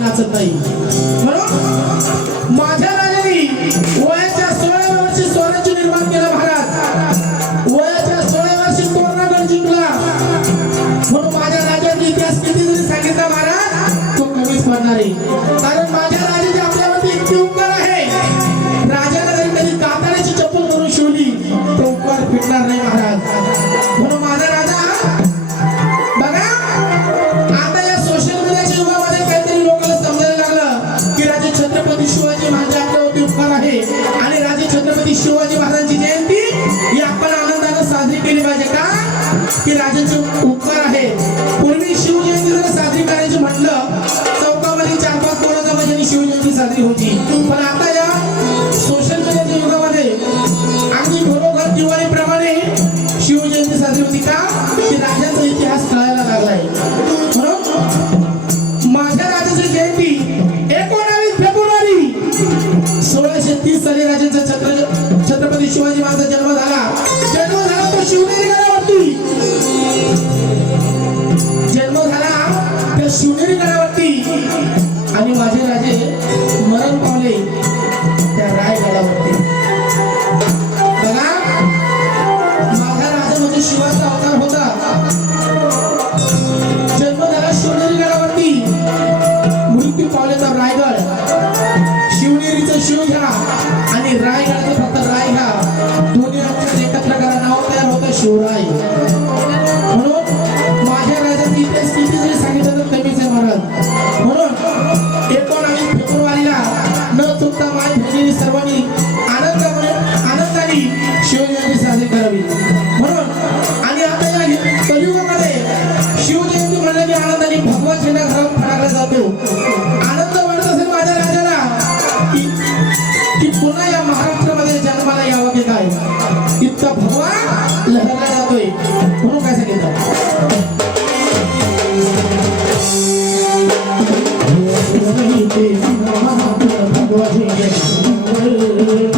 नाचत नाही म्हणून माझ्या राजाने वयाच्या 16व्या वर्षी स्वराज्य निर्माण केलं महाराज वयाच्या 16व्या वर्षी तोरणागड जिंकला म्हणून माझ्या राजाचा इतिहास किती जरी सांगितला महाराज तो कमीच पडणार आहे कारण माझ्या राजाचे आपल्यावरती इतके उपकार आहे राजाने जरी कधी कातळाची चप्पल करून शिवली तो उपकार फिटणार नाही महाराज म्हणून माझा राजा बघा आता या सोशल मीडियाच्या युगामध्ये काहीतरी लोकांना समजायला लागलं की राजे छत्रपती शिवाजी महाराज आपल्यावरती उपकार आहे आणि राजे छत्रपती शिवाजी महाराजांची जयंती ही आपण आनंदाने साजरी केली पाहिजे का की राजाचे उपकार आहे पूर्वी शिवजयंती जर साजरी करायची म्हटलं चौकामध्ये 4-5 कोणाच्या म्हणजे शिवजयंती साजरी होती पण आता या सोशल मीडियाच्या युगामध्ये अगदी घरोघर दिवाळीप्रमाणे शिवजयंती साजरी होती का साली राजांचा छत्रपती शिवाजी महाराजांचा जन्म झाला तो शिवनेरी गडावरती त्या शिवनेरी गडावरती आणि माझे राजे मरण पावले त्या रायगडावरती बघा माझा राजा म्हणजे शिवाचा अवतार होता जन्म झाला शिवनेरी गडावरती मृत्यू पावले तर रायगड शिवनेरीचं शिव घ्या आणि रायगडाचं फक्त राय घ्या दोन्ही अक्षर एकत्र करा नाव तयार होतं शिवराय म्हणून माझ्या राजाची इतिहास किती जरी सांगितलं तर कमीच आहे महाराज म्हणून 19 फेब्रुवारीला न चुकता माय बहिणी सर्वांनी आनंदाने शिवजयंती साजरी करावी म्हणून आणि आता या कलियुगामध्ये शिवजयंती म्हणलं की आनंदाने भगवा झेंडा घरात फडकला जातो आनंद वाटत असेल माझ्या राजाला की पुन्हा या महाराष्ट्रामध्ये जन्माला यावं की काय इतका भगवा लहरला जातोय म्हणून काय सांगितलं भगवा झेंडा